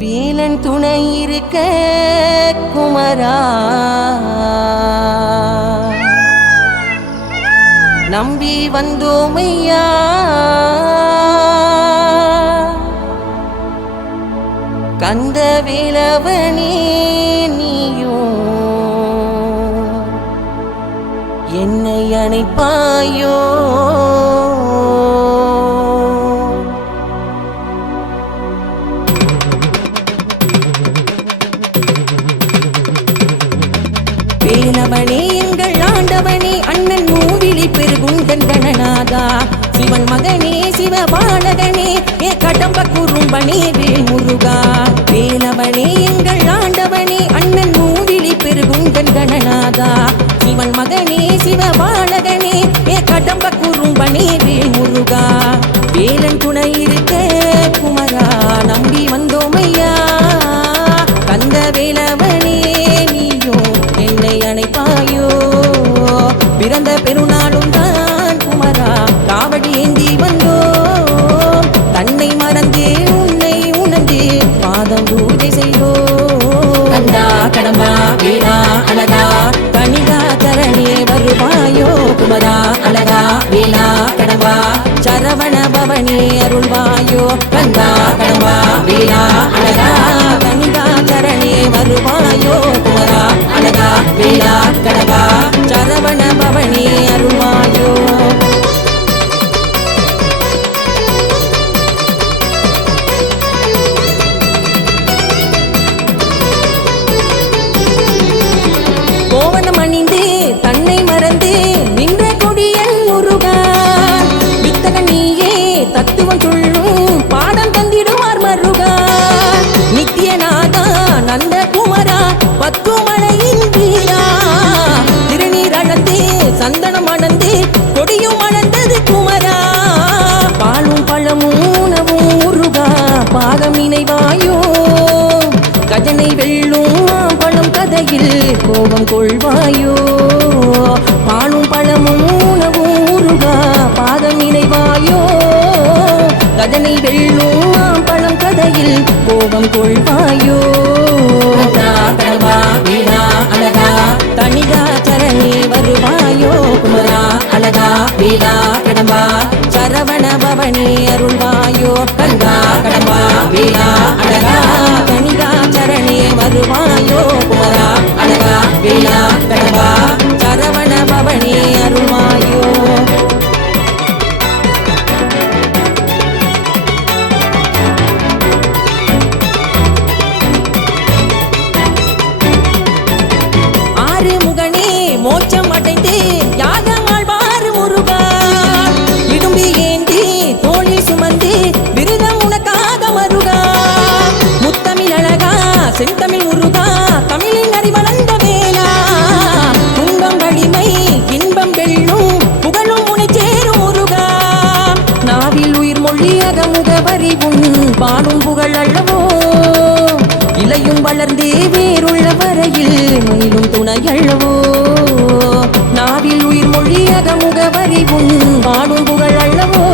வேலன் துணை இருக்க குமரா நம்பி வந்தோமையா கந்த வேலவனே நீயும் என்னை அணைப்பாயோ வேலவனே எங்கள் ஆண்டவனே அண்ணன் மூவிலி பெருகுண்டன் கணநாதா சிவன் மகனே சிவபாலகனே ஏ கடம்ப குறும்பனே வேல் முருகா வேலவனே எங்கள் ஆண்டவனே அண்ணன் மூவிலி பெருகுண்டன் கணநாதா சிவன் மகனே சிவபாலகனே ஏ கடம்ப குறும்பனே வேல் முருகா வேலன் துணை இருக்க குமரா நம்பி வந்தோமையா கந்த வேலவனே நீயோ என்னை அணைப்பாயோ பிறந்த பெருநாளும் தான் குமரா காவடி ஏந்தி வந்தோம் தன்னை மறந்தே உன்னை உணர்ந்து பாதம் பூஜை செய்தோம் கந்தா கடம்பா வேலா அழகா கனிகா தரணே வருவாயோ குமரா அழகா வேலா கடம்பா சரவண பவனே அருள்வாயோ கந்தா கடம்பா வேலா அழகா கனிகா தரணே வருவாயோ குமரா அழகா வேலா கடம்பா சரவண பவனே அருள்வாயோ கோவணம் அணிந்து தன்னை மறந்து நின்ற கொடியன் முருகா வித்தக நீயே தத்துவம் சொல்லும் பாடம் தந்திடுவார் மருகா நித்தியநாதா நந்த குமரா பத்துமலையின் வீரா திருநீர் அளந்து சந்தனம் அணந்து கொடியும் அணந்தது குமரா பாலும் பழமும் உணவும் முருகா பாதம் நினைவாயோ கஜனை வெல்லும் பழம் கதையில் கோபம் கொள்வாயோ பாலும் பழமும் உணவும் முருகா பாதம் நினைவாயோ கஜனை வெல்லும் பழம் கதையில் கோபம் கொள்வாயோ கடம்பா வீரா அழகா தனிகா சரணே வருவாயோ குமரா அழகா வீரா கடம்பா சரவண பவனே அருள்வாயோ கந்தா கடம்பா வீரா அழகா கனிகா சரணே வருவாயோ குமரா அழகா வீரா கடம்பா சரவண பவனே அருள்வாயோ ஆறு முகனே மோட்சம் அடைந்து யாகமாழ்வார் முருகா இடும்பி ஏந்தி தோளில் சுமந்து விருதம் உனக்காக மருகா முத்தமிழ் அழகா செந்தமிழ் முருகா தமிழின் அறிவளந்த வேளா துன்பம் வலிமை இன்பம் வெல்லும் புகழும் உனை சேரும் முருகா நாவில் உயிர் மொழியக முகவரிவும் பாடும் புகழ் அல்லவோ இலையும் வளர்ந்தே வேறுள்ள வரையில் மயிலும் துணையல்லவோ நாவில் உயிர் மொழியக முகவரிவும் பாடும் புகழ் அல்லவோ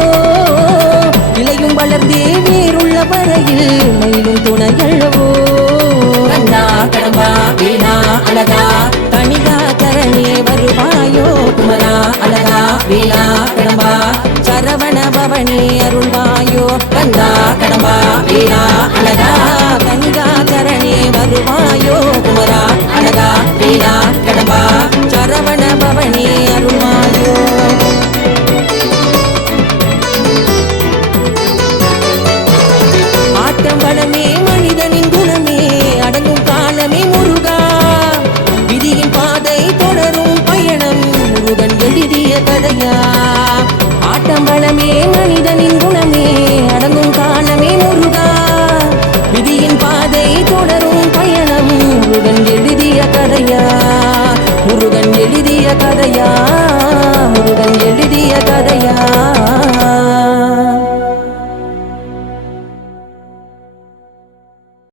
இலையும் வளர்ந்தே வேறுள்ள வரையில் மயிலும் துணையல்லவோ கந்தா கடம்பா வீணா அழகா தனிகா தரணே வருவாயோ குமரா அழகா வீணா கடம்பா சரவண பவனே அருள்வாயோ கந்தா கடம்பா வீணா